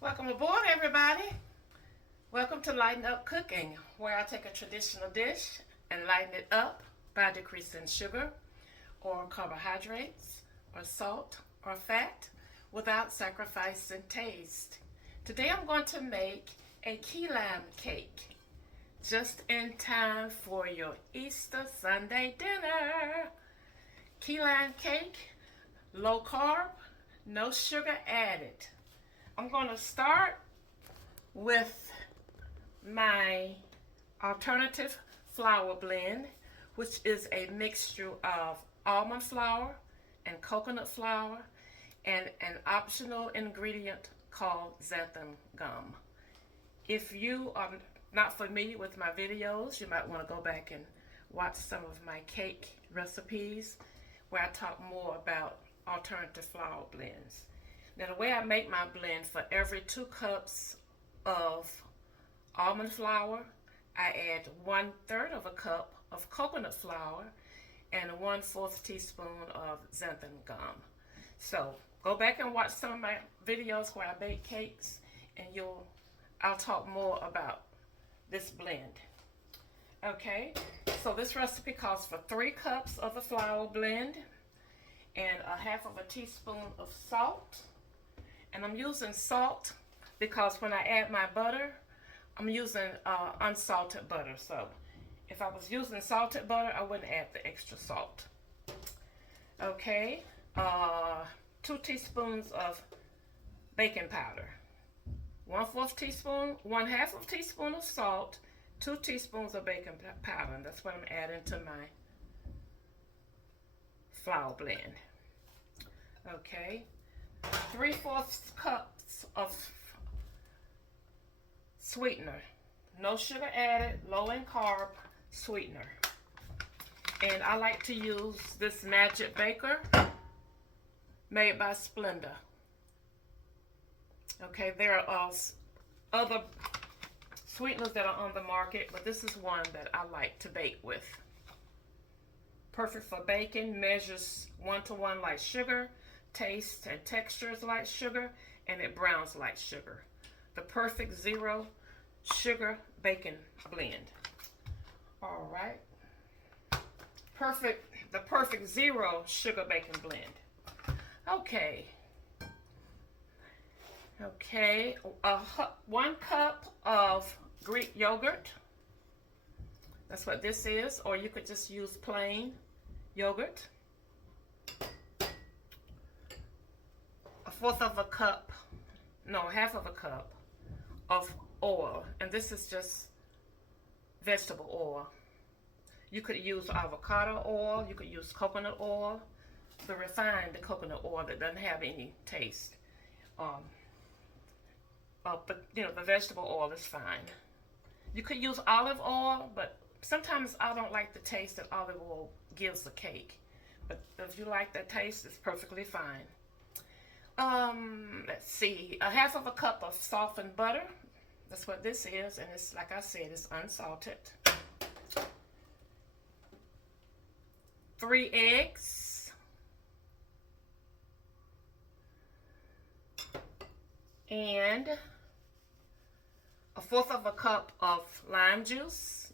Welcome aboard, everybody. Welcome to Lighten Up Cooking, where I take a traditional dish and lighten it up by decreasing sugar or carbohydrates or salt or fat without sacrificing taste. Today I'm going to make a key lime cake just in time for your Easter Sunday dinner. Key lime cake, low carb, no sugar added. I'm going to start with my alternative flour blend, which is a mixture of almond flour and coconut flour and an optional ingredient called xanthan gum. If you are not familiar with my videos, you might want to go back and watch some of my cake recipes where I talk more about alternative flour blends. Now, the way I make my blend, for every 2 cups of almond flour, I add 1/3 of a cup of coconut flour and 1/4 teaspoon of xanthan gum. So go back and watch some of my videos where I bake cakes, and I'll talk more about this blend. Okay, so this recipe calls for 3 cups of the flour blend and 1/2 teaspoon of salt. And I'm using salt because when I add my butter, I'm using unsalted butter. So if I was using salted butter, I wouldn't add the extra salt. Okay, 2 teaspoons of baking powder, 1/4 teaspoon, 1/2 teaspoon of salt, 2 teaspoons of baking powder, and that's what I'm adding to my flour blend. Okay, 3/4 cups of sweetener, no sugar added, low in carb sweetener. And I like to use this Magic Baker made by Splenda. Okay, there are other sweeteners that are on the market, but this is one that I like to bake with. Perfect for baking, measures 1-to-1 like sugar, tastes and textures like sugar, and it browns like sugar. The perfect 0 sugar baking blend. All right, the perfect 0 sugar baking blend. Okay, 1 cup of Greek yogurt. That's what this is, or you could just use plain yogurt. 1/4 cup, no, 1/2 cup of oil, and this is just vegetable oil. You could use avocado oil, you could use coconut oil, the refined coconut oil that doesn't have any taste. But the vegetable oil is fine. You could use olive oil, but sometimes I don't like the taste that olive oil gives the cake. But if you like that taste, it's perfectly fine. Let's see, 1/2 cup of softened butter. That's what this is, and it's, like I said, it's unsalted. 3 eggs. And 1/4 cup of lime juice.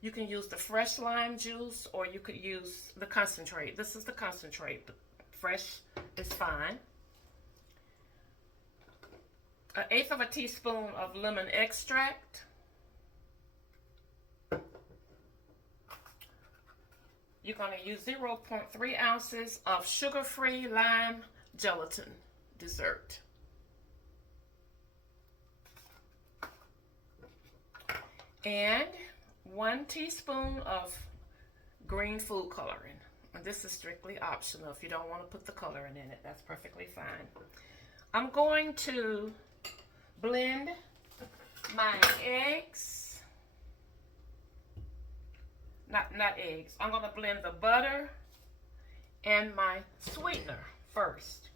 You can use the fresh lime juice, or you could use the concentrate. This is the concentrate, but fresh is fine. 1/8 teaspoon of lemon extract. You're going to use 0.3 ounces of sugar-free lime gelatin dessert. And 1 teaspoon of green food coloring. And this is strictly optional. If you don't want to put the coloring in it, that's perfectly fine. I'm going to blend my eggs. Not eggs. I'm going to blend the butter and my sweetener first.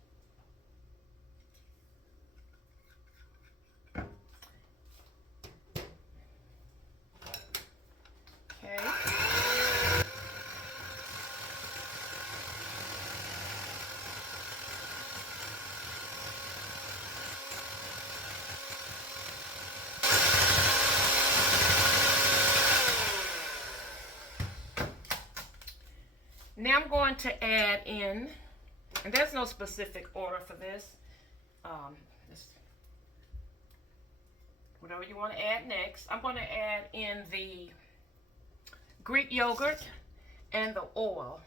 Okay. Now I'm going to add in, and there's no specific order for this. Whatever you want to add next. I'm going to add in the Greek yogurt and the oil.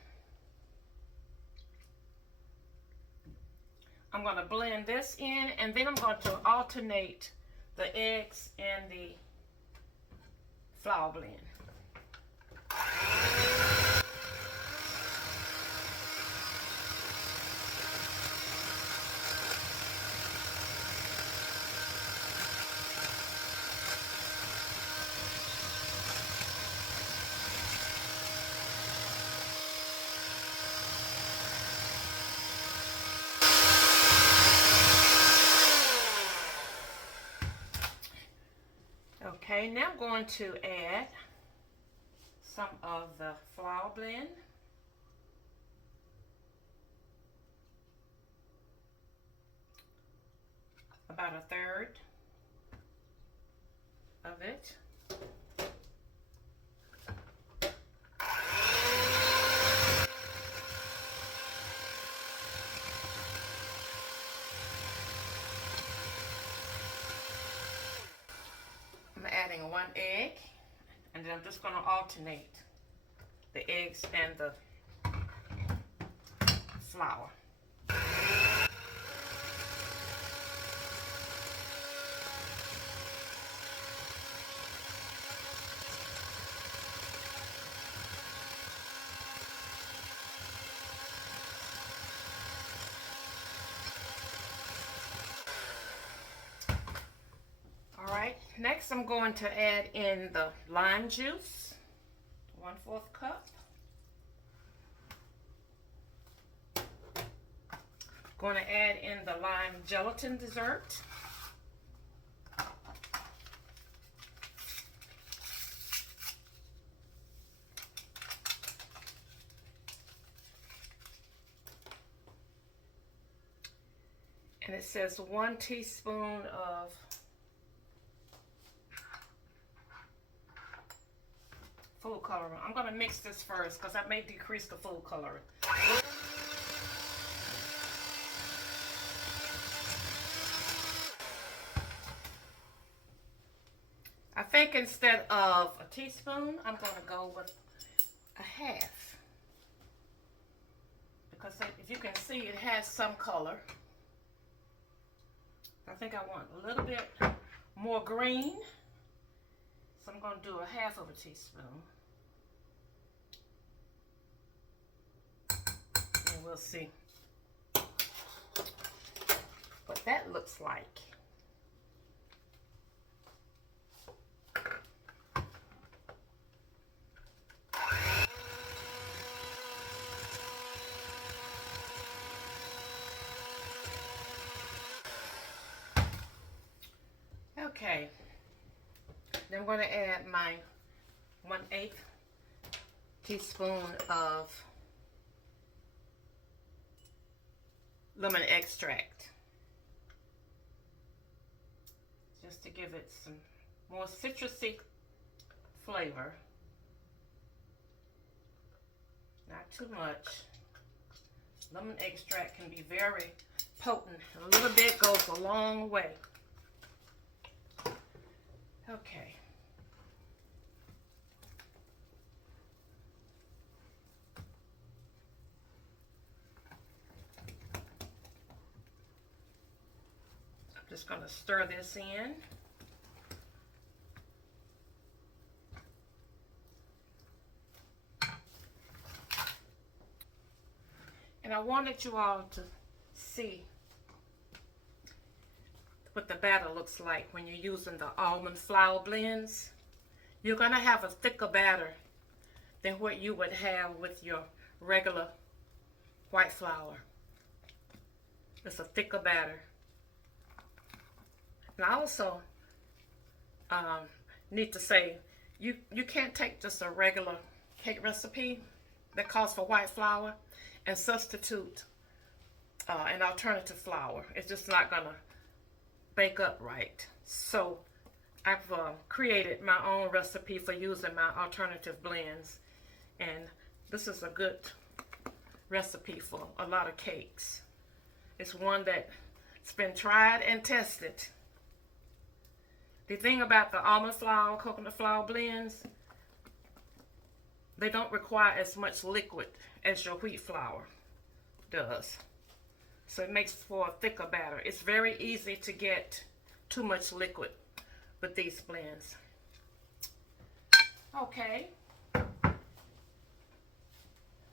I'm going to blend this in, and then I'm going to alternate the eggs and the flour blend. Okay, now I'm going to add some of the flour blend. About a third of it. I'm adding 1 egg, and then I'm just going to alternate the eggs and the flour. Alright, next I'm going to add in the lime juice, 1/4 cup. Going to add in the lime gelatin dessert. And it says 1 teaspoon of food coloring. I'm going to mix this first because I may decrease the food coloring. I think instead of a teaspoon, I'm going to go with a half. Because if you can see, it has some color. I think I want a little bit more green. So I'm going to do a half of a teaspoon. And we'll see what that looks like. Okay, then I'm going to add my 1/8 teaspoon of lemon extract, just to give it some more citrusy flavor. Not too much. Lemon extract can be very potent. A little bit goes a long way. Okay. I'm just going to stir this in. And I wanted you all to see what the batter looks like when you're using the almond flour blends. You're going to have a thicker batter than what you would have with your regular white flour. It's a thicker batter. And I also need to say, you can't take just a regular cake recipe that calls for white flour and substitute an alternative flour. It's just not going to bake up right. So I've created my own recipe for using my alternative blends, and this is a good recipe for a lot of cakes. It's one that's been tried and tested. The thing about the almond flour, coconut flour blends, they don't require as much liquid as your wheat flour does. So it makes for a thicker batter. It's very easy to get too much liquid with these blends. Okay.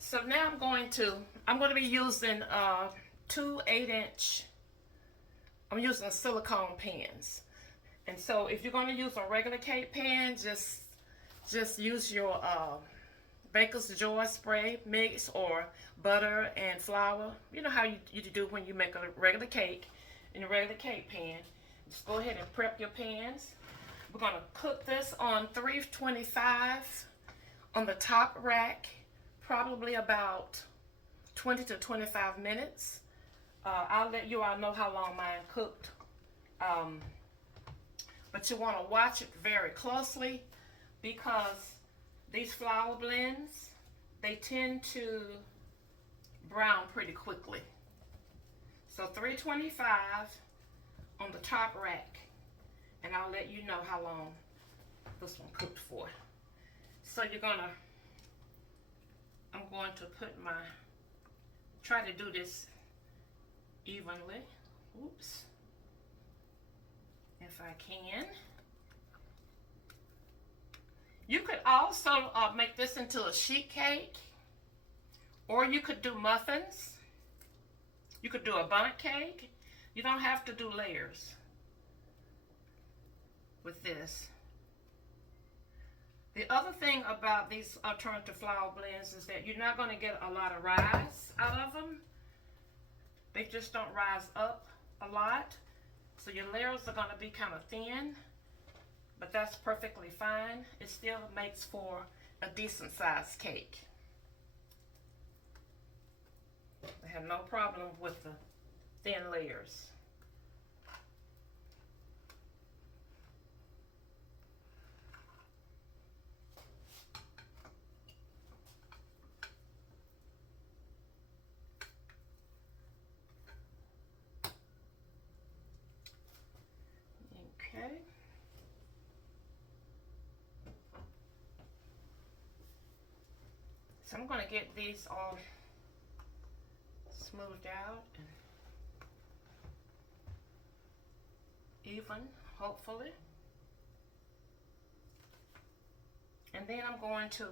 So now I'm going to be using two 8-inch, I'm using silicone pans. And so if you're going to use a regular cake pan, just use your Baker's Joy spray mix or butter and flour. You know how you do when you make a regular cake in a regular cake pan. Just go ahead and prep your pans. We're going to cook this on 325 on the top rack, probably about 20 to 25 minutes. I'll let you all know how long mine cooked. But you want to watch it very closely because these flour blends, they tend to brown pretty quickly. So 325 on the top rack, and I'll let you know how long this one cooked for. So I'm going to try to do this evenly. Oops. If I can. You could also make this into a sheet cake, or you could do muffins. You could do a bundt cake. You don't have to do layers with this. The other thing about these alternative flour blends is that you're not going to get a lot of rise out of them. They just don't rise up a lot. So your layers are going to be kind of thin, but that's perfectly fine. It still makes for a decent sized cake. I have no problem with the thin layers. Okay. So I'm going to get these all smoothed out and even, hopefully. And then I'm going to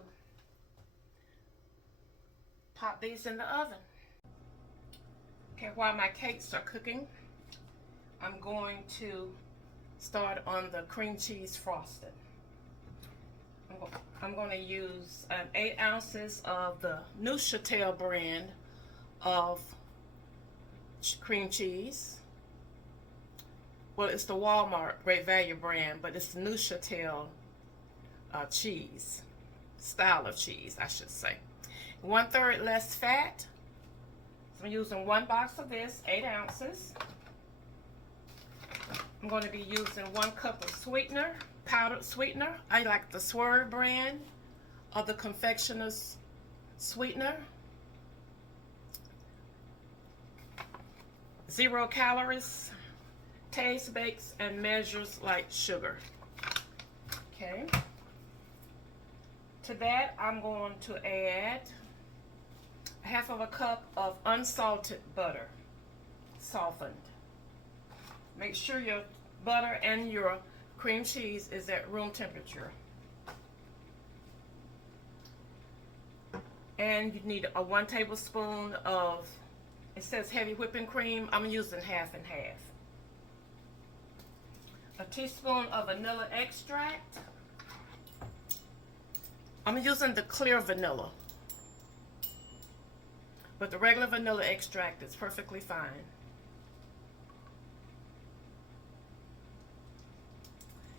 pop these in the oven. Okay, while my cakes are cooking, I'm going to start on the cream cheese frosting. I'm going to use 8 ounces of the Neuchatel brand of cream cheese. Well, it's the Walmart Great Value brand, but it's the Neuchatel cheese, style of cheese, I should say. 1/3 less fat. So I'm using 1 box of this, 8 ounces. I'm going to be using 1 cup of sweetener, powdered sweetener. I like the Swerve brand of the confectioner's sweetener. 0 calories, tastes, bakes, and measures like sugar. Okay. To that, I'm going to add 1/2 cup of unsalted butter, softened. Make sure your butter and your cream cheese is at room temperature. And you need 1 tablespoon of, it says heavy whipping cream. I'm using 1/2 and 1/2. A teaspoon of vanilla extract. I'm using the clear vanilla, but the regular vanilla extract is perfectly fine.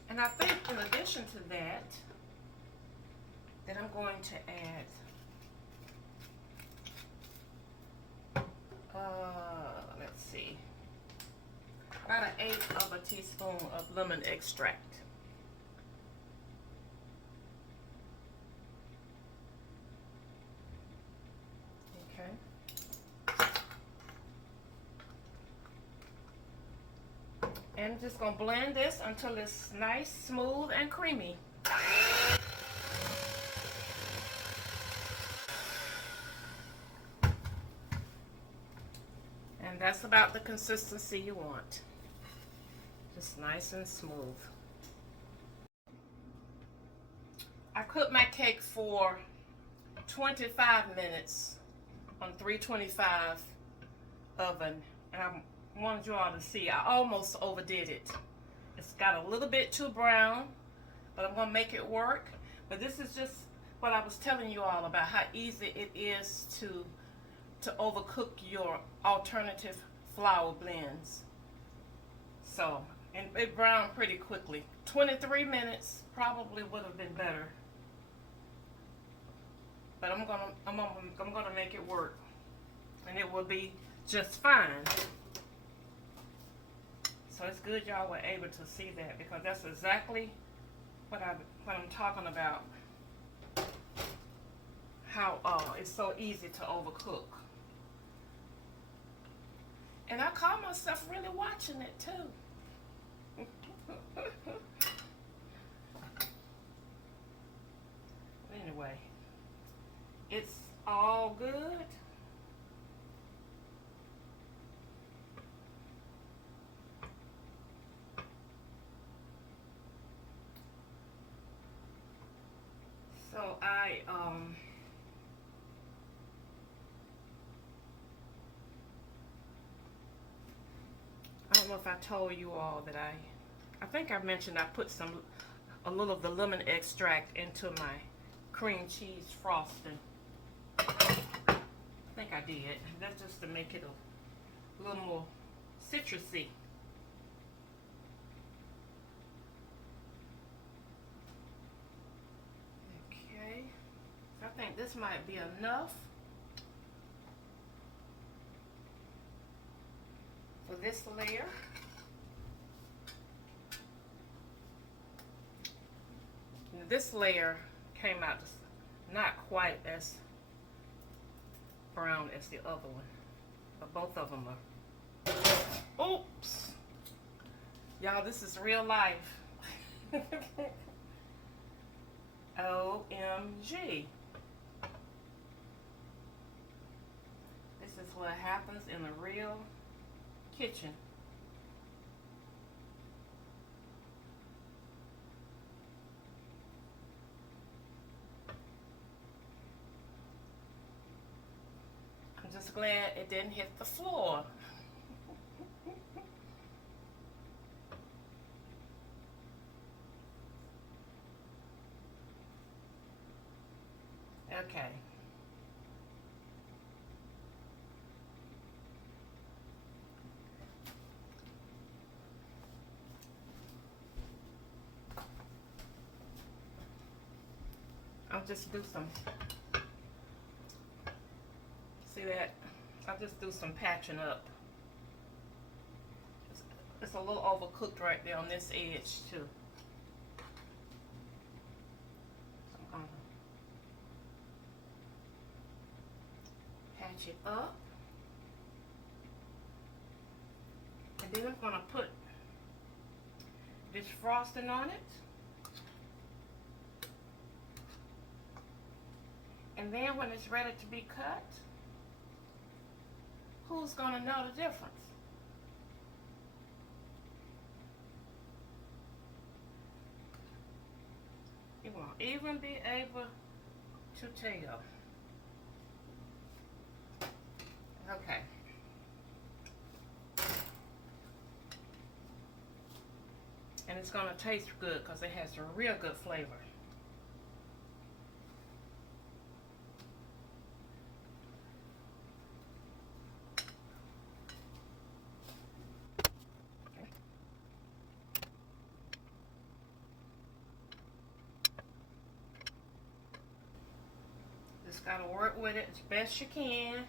And I think in addition to that, I'm going to add let's see, about 1/8 of a teaspoon of lemon extract. Okay. And just gonna blend this until it's nice, smooth, and creamy. And that's about the consistency you want. Just nice and smooth. I cooked my cake for 25 minutes on 325 oven, and I wanted you all to see I almost overdid it. It's got a little bit too brown, but I'm gonna make it work. But this is just what I was telling you all about, how easy it is to overcook your alternative flour blends. So, and it browned pretty quickly. 23 minutes probably would have been better, but I'm gonna make it work, and it will be just fine. So it's good y'all were able to see that, because that's exactly what I'm talking about. How it's so easy to overcook. And I caught myself really watching it too. Anyway, it's all good. So I don't know if I told you all that I think I mentioned I put a little of the lemon extract into my cream cheese frosting. I think I did. That's just to make it a little more citrusy. Okay, so I think this might be enough for this layer. Now this layer came out not quite as brown as the other one, but both of them are. Oops, y'all, this is real life. OMG. This is what happens in a real kitchen. I'm just glad it didn't hit the floor. Okay. I'll just do some, see that? I'll just do some patching up. It's a little overcooked right there on this edge too. So I'm gonna patch it up. And then I'm gonna put this frosting on it. And then when it's ready to be cut, who's gonna know the difference? You won't even be able to tell. Okay. And it's gonna taste good because it has a real good flavor. Just gotta work with it as best you can.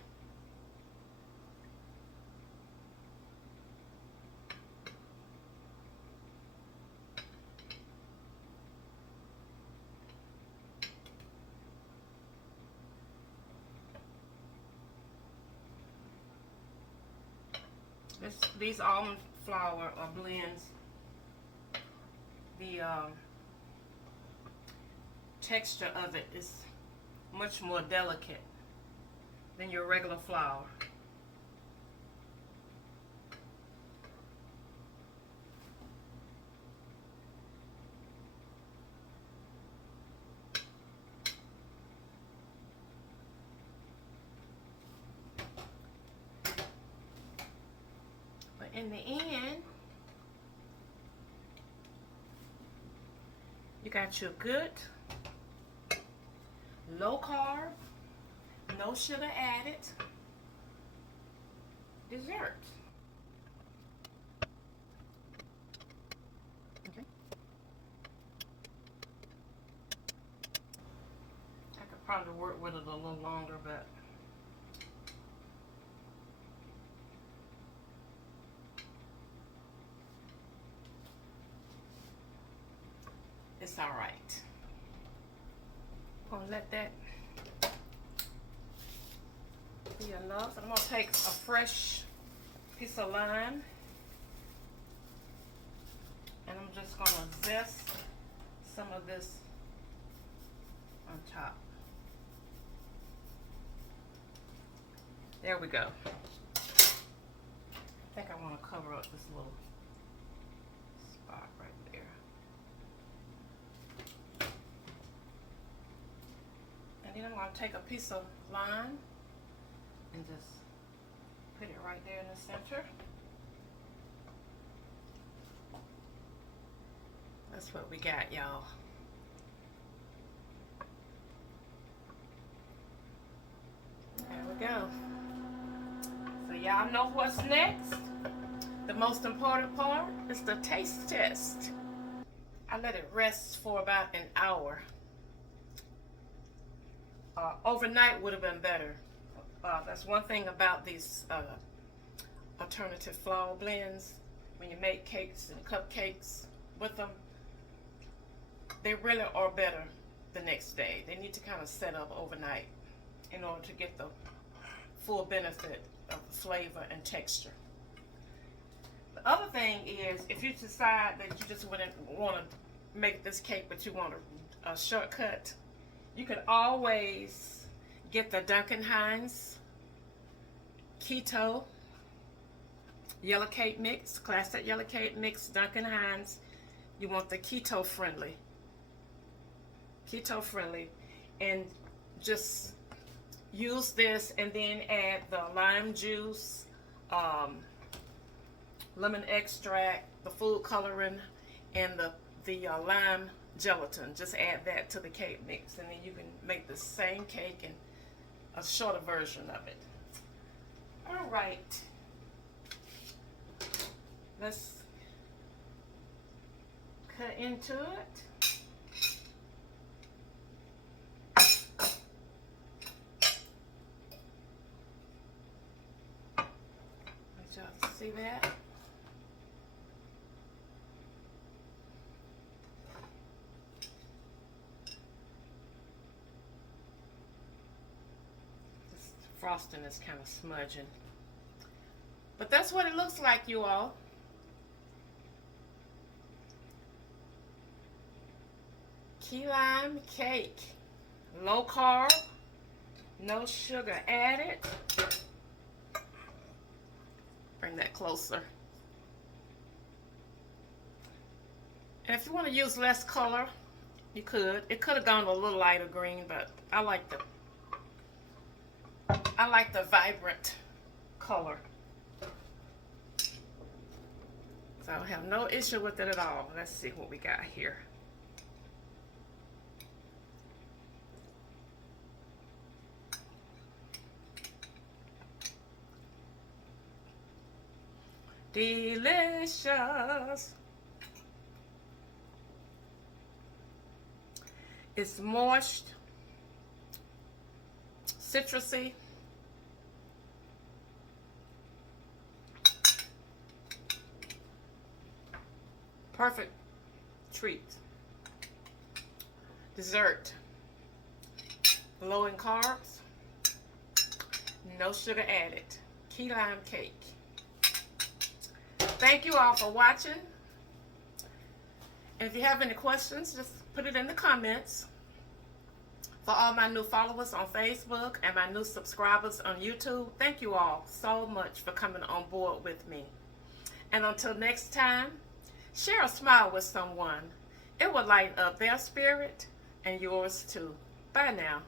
These almond flour or blends, the texture of it is much more delicate than your regular flour. But in the end, you got your good, low carb, no sugar added dessert. Okay. I could probably work with it a little longer, but it's all right. I'm gonna let that be enough. I'm gonna take a fresh piece of lime and I'm just gonna zest some of this on top. There we go. I think I want to cover up this little spot right there. And then I'm going to take a piece of lime and just put it right there in the center. That's what we got, y'all. There we go. So y'all know what's next. The most important part is the taste test. I let it rest for about an hour. Overnight would have been better. That's one thing about these alternative flour blends. When you make cakes and cupcakes with them, they really are better the next day. They need to kind of set up overnight in order to get the full benefit of the flavor and texture. The other thing is, if you decide that you just want to make this cake but you want a shortcut, you could always get the Duncan Hines Keto Yellow Cake Mix, Classic Yellow Cake Mix, Duncan Hines. You want the keto friendly, and just use this and then add the lime juice, lemon extract, the food coloring, and the lime gelatin. Just add that to the cake mix, and then you can make the same cake in a shorter version of it. All right, let's cut into it. Let y'all see that. This frosting is kind of smudging, but that's what it looks like, you all. Key lime cake, low carb, no sugar added. Bring that closer. And if you want to use less color, you could. It could have gone a little lighter green, but I like the vibrant color. So I have no issue with it at all. Let's see what we got here. Delicious. It's moist, citrusy. Perfect treat. Dessert. Low in carbs. No sugar added. Key lime cake. thank you all for watching. If you have any questions, just put it in the comments. For all my new followers on Facebook and my new subscribers on YouTube, thank you all so much for coming on board with me. And until next time, share a smile with someone. It will lighten up their spirit and yours too. Bye now.